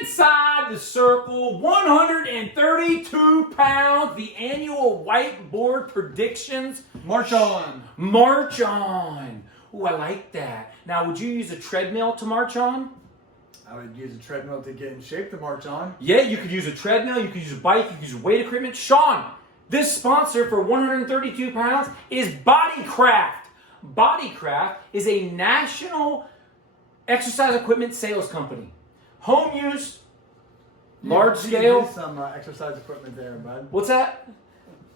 inside the circle, 132 pounds, the annual whiteboard predictions. March on. March on. Ooh, I like that. Now, would you use a treadmill to march on? I would use a treadmill to get in shape to march on. Yeah, you could use a treadmill, you could use a bike, you could use weight equipment. Sean, this sponsor for 132 pounds is Bodycraft. Bodycraft is a national exercise equipment sales company. Home use, large scale. Use some exercise equipment there, bud. What's that?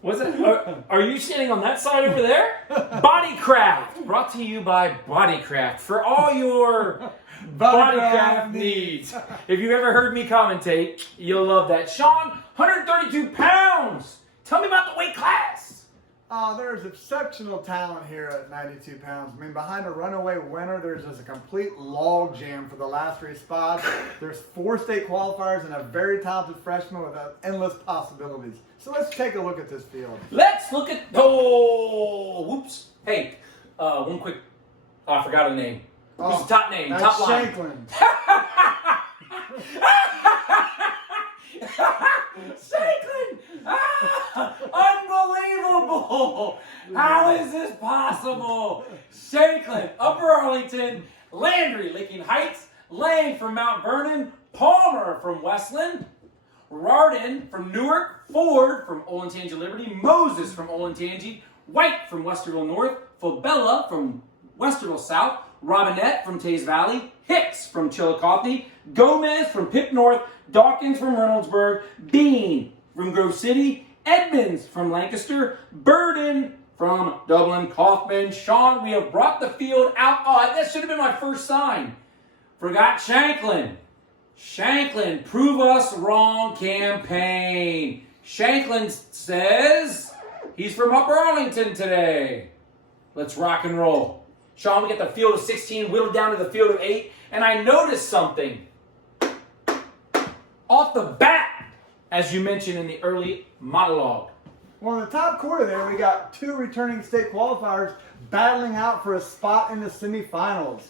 What's that? Are you standing on that side over there? Bodycraft, brought to you by Bodycraft for all your Bodycraft needs. If you've ever heard me commentate, you'll love that. Sean, 132 pounds. Tell me about the weight class. There's exceptional talent here at 92 pounds. I mean, behind a runaway winner, there's just a complete log jam for the last 3 spots. There's 4 state qualifiers and a very talented freshman with endless possibilities. So let's take a look at this field. Let's look at. Oh, whoops. Hey, one quick. Oh, I forgot a name. Who's the top name? That's Top line. Shanklin. Shanklin! Unbelievable! How is this possible? Shanklin, Upper Arlington, Landry, Licking Heights, Lang from Mount Vernon, Palmer from Westland, Rardin from Newark, Ford from Olentangy Liberty, Moses from Olentangy, White from Westerville North, Fabella from Westerville South, Robinette from Tays Valley, Hicks from Chillicothe, Gomez from Pitt North, Dawkins from Reynoldsburg, Bean from Grove City, Edmonds from Lancaster, Burden from Dublin, Kaufman. Sean, we have brought the field out. Oh, that should have been my first sign. Forgot Shanklin. Shanklin, prove us wrong campaign. Shanklin says he's from Upper Arlington today. Let's rock and roll. Sean, we get the field of 16 whittled down to the field of 8, and I noticed something. Off the bat, as you mentioned in the early monologue. Well, in the top quarter there, we got 2 returning state qualifiers battling out for a spot in the semifinals.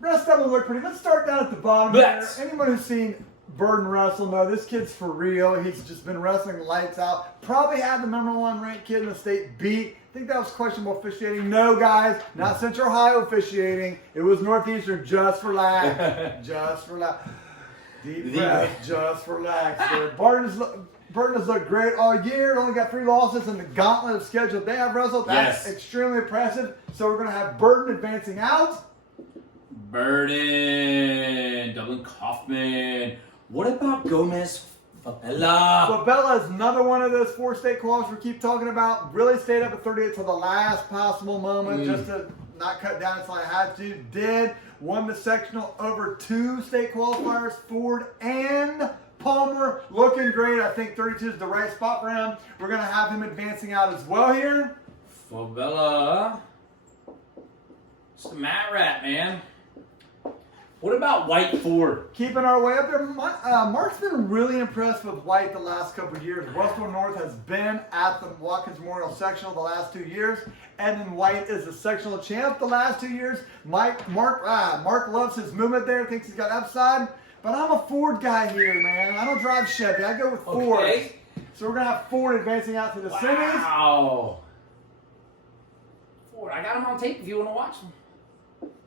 Rest of them look pretty. Let's start down at the bottom here. Anyone who's seen Burden wrestle know this kid's for real. He's just been wrestling lights out. Probably had the #1 ranked kid in the state beat. I think that was questionable officiating. No, guys, not Central Ohio officiating. It was Northeastern. Just relax. Just relax. Deep breath. Just relax. Burden has looked great all year. Only got 3 losses in the gauntlet of schedule they have wrestled. That's extremely impressive. So we're going to have Burden advancing out. Burden, Dublin Kaufman. What about Gomez Fabella? Fabella is another one of those 4 state qualifiers we keep talking about. Really stayed up at 38 till the last possible moment just to not cut down until I had to. Did. Won the sectional over 2 state qualifiers, Ford and Palmer. Looking great. I think 32 is the right spot for him. We're going to have him advancing out as well here. Fabella. It's the Matt Rat, man. What about White Ford? Keeping our way up there. Mark's been really impressed with White the last couple of years. Westerville North has been at the Watkins Memorial Sectional the last 2 years. Edmund White is the sectional champ the last 2 years. Mark loves his movement there, thinks he's got upside. But I'm a Ford guy here, man. I don't drive Chevy. I go with Ford. Okay. So we're going to have Ford advancing out to the semis. Wow. Ford, I got him on tape if you want to watch them.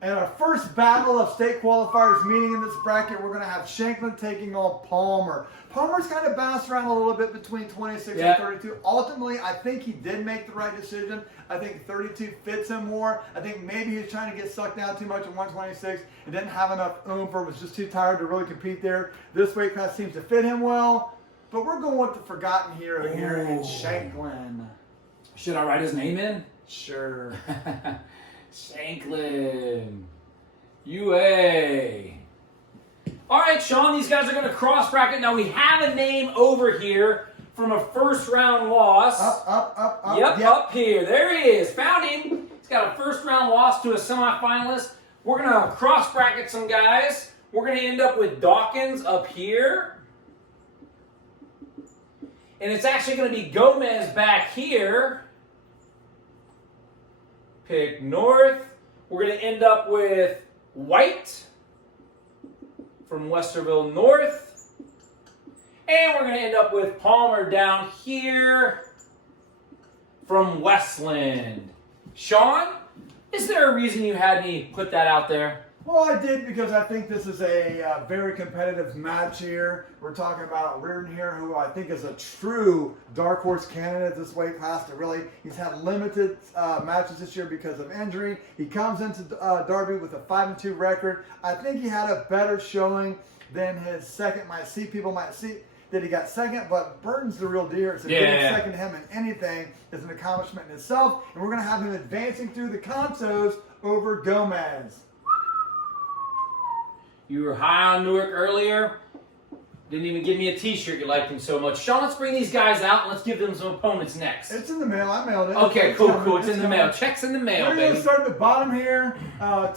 And our first battle of state qualifiers meeting in this bracket, we're going to have Shanklin taking on Palmer. Palmer's kind of bounced around a little bit between 26 and 32. Ultimately, I think he did make the right decision. I think 32 fits him more. I think maybe he was trying to get sucked down too much in 126 and didn't have enough oomph or was just too tired to really compete there. This weight class seems to fit him well. But we're going with the forgotten hero here in Shanklin. Should I write his name in? Sure. Shanklin. UA. All right, Sean, these guys are going to cross bracket. Now, we have a name over here from a first round loss. Up. Yep, up here. There he is. Found him. He's got a first round loss to a semifinalist. We're going to cross bracket some guys. We're going to end up with Dawkins up here. And it's actually going to be Gomez back here. Pick North. We're going to end up with White from Westerville North. And we're going to end up with Palmer down here from Westland. Sean, is there a reason you had me put that out there? Well, I did because I think this is a very competitive match here. We're talking about Reardon here, who I think is a true dark horse candidate this weight class. He's had limited matches this year because of injury. He comes into Derby with a 5-2 record. I think he had a better showing than his second. People might see that he got second, but Burton's the real deal. So getting second to him in anything is an accomplishment in itself. And we're going to have him advancing through the contos over Gomez. You were high on Newark earlier. Didn't even give me a t-shirt. You liked him so much. Sean, let's bring these guys out and let's give them some opponents next. It's in the mail. I mailed it. Okay, cool. It's in the mail. Check's in the mail, We're baby. going to start at the bottom here.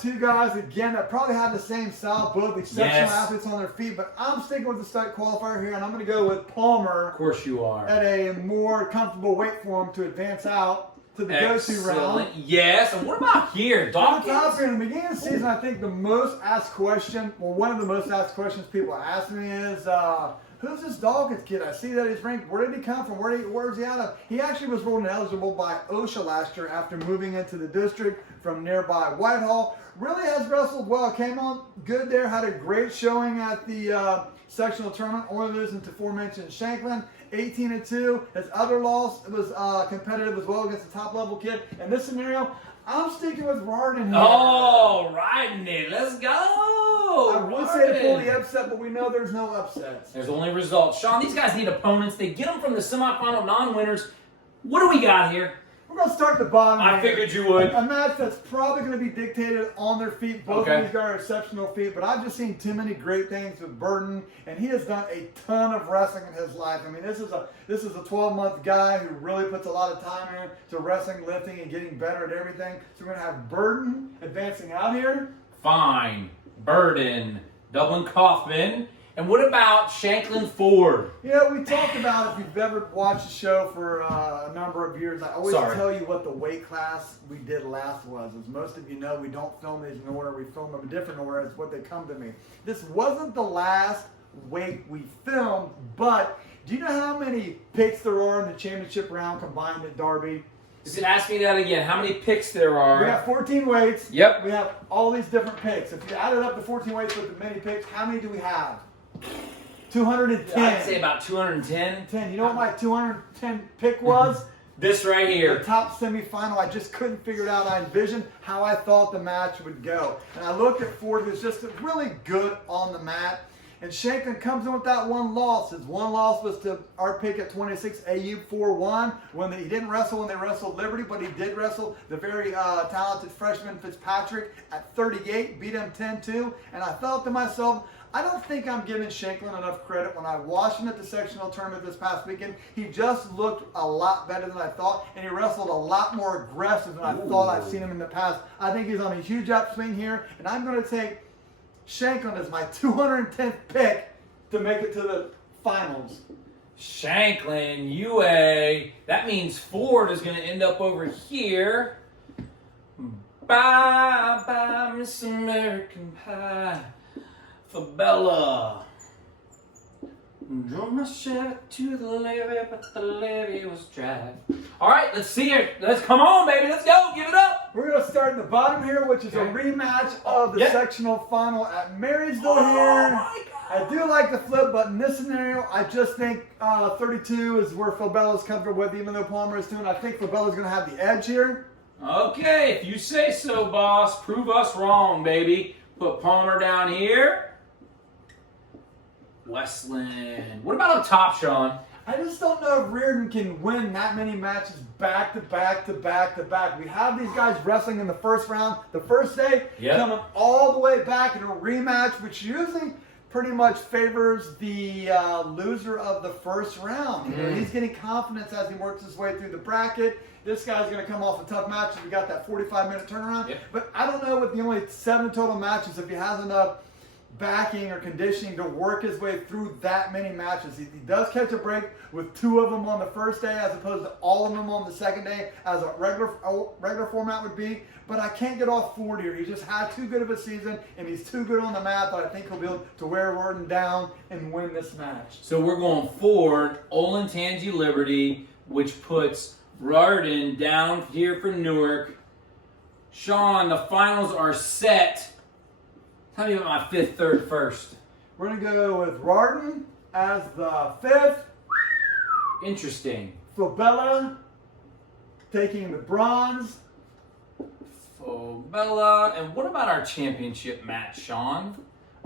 Two guys, again, that probably have the same style, both exceptional athletes on their feet, but I'm sticking with the start qualifier here, and I'm going to go with Palmer. Of course you are. At a more comfortable weight for him to advance out to the go-to round. Yes, and what about here, Dawkins? In the beginning of the season, I think the most asked question, one of the most asked questions people ask me is, who's this Dawkins kid? I see that he's ranked. Where did he come from? Where's he out of? He actually was ruled ineligible by OSHA last year after moving into the district from nearby Whitehall. Really has wrestled well. Came on good there. Had a great showing at the sectional tournament. Only losing to aforementioned Shanklin. 18-2. His other loss was competitive as well against the top level kid. In this scenario, I'm sticking with Rardon here. Oh, riding it. Let's go. I would say to pull the upset, but we know there's no upsets. There's only results. Sean, these guys need opponents. They get them from the semifinal non-winners. What do we got here? We're going to start at the bottom. I figured you would. A match that's probably going to be dictated on their feet. Both of these guys are exceptional feet, but I've just seen too many great things with Burton, and he has done a ton of wrestling in his life. I mean, this is a 12-month guy who really puts a lot of time into wrestling, lifting, and getting better at everything. So we're going to have Burton advancing out here. Fine. Burden. Dublin Kaufman. And what about Shanklin Ford? Yeah, we talked about, if you've ever watched the show for a number of years, I always tell you what the weight class we did last was. As most of you know, we don't film these in order. We film them in different order. It's what they come to me. This wasn't the last weight we filmed, but do you know how many picks there are in the championship round combined at Derby? Ask me that again. How many picks there are? We have 14 weights. Yep. We have all these different picks. If you added up the 14 weights with the many picks, how many do we have? 210. I'd say about 210. 10. You know what my 210 pick was? This right here. The top semifinal. I just couldn't figure it out. I envisioned how I thought the match would go. And I looked at Ford, who's just really good on the mat. And Shanklin comes in with that one loss. His one loss was to our pick at 26, AU 4-1. He didn't wrestle when they wrestled Liberty, but he did wrestle the very talented freshman Fitzpatrick at 38, beat him 10-2. And I thought to myself, I don't think I'm giving Shanklin enough credit. When I watched him at the sectional tournament this past weekend, he just looked a lot better than I thought, and he wrestled a lot more aggressive than I thought I've seen him in the past. I think he's on a huge upswing here, and I'm going to take Shanklin as my 210th pick to make it to the finals. Shanklin, UA. That means Ford is going to end up over here. Bye, bye, Miss American Pie. For Bella. Drove my Chevy to the levee, but the levee was dry. All right, let's see it. Come on, baby. Let's go. Give it up. We're going to start in the bottom here, which is a rematch of the sectional final at Marysville here. My God. I do like the flip, but in this scenario, I just think 32 is where Fabella's comfortable with, even though Palmer is too. And I think Fabella's going to have the edge here. Okay, if you say so, boss. Prove us wrong, baby. Put Palmer down here. Westland. What about up top, Sean? I just don't know if Reardon can win that many matches back to back to back to back. We have these guys wrestling in the first round, the first day, coming all the way back in a rematch, which usually pretty much favors the loser of the first round. You know, he's getting confidence as he works his way through the bracket. This guy's going to come off a tough match. We got that 45-minute turnaround. But I don't know, with the only 7 total matches, if he has enough backing or conditioning to work his way through that many matches. He does catch a break with 2 of them on the first day as opposed to all of them on the second day as a regular format would be. But I can't get off Ford here. He just had too good of a season, and he's too good on the mat that I think he'll be able to wear Worden down and win this match. So we're going Ford, Olentangy Liberty, which puts Rarden down here for Newark. Sean, the finals are set. Tell me about my 5th, 3rd, 1st. We're going to go with Rarden as the 5th. Interesting. Fabella taking the bronze. Fabella. And what about our championship match, Sean?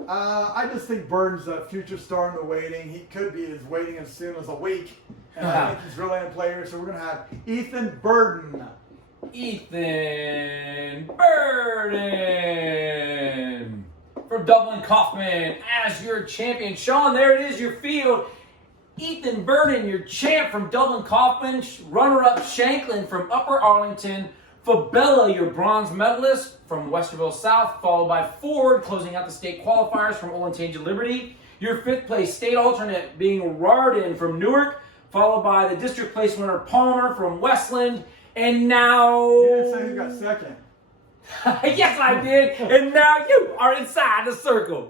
I just think Burden's a future star in the waiting. He could be as waiting as soon as a week. And I think he's really in player. So we're going to have Ethan Burden. Ethan Burden from Dublin Kaufman as your champion. Sean, there it is, your field. Ethan Burden, your champ from Dublin Kaufman. Runner-up Shanklin from Upper Arlington. Fabella, your bronze medalist from Westerville South, followed by Ford, closing out the state qualifiers from Olentangy Liberty. Your 5th place state alternate being Rarden from Newark, followed by the district place winner Palmer from Westland. And now... You didn't say who got second. Yes, I did. And now you are inside the circle.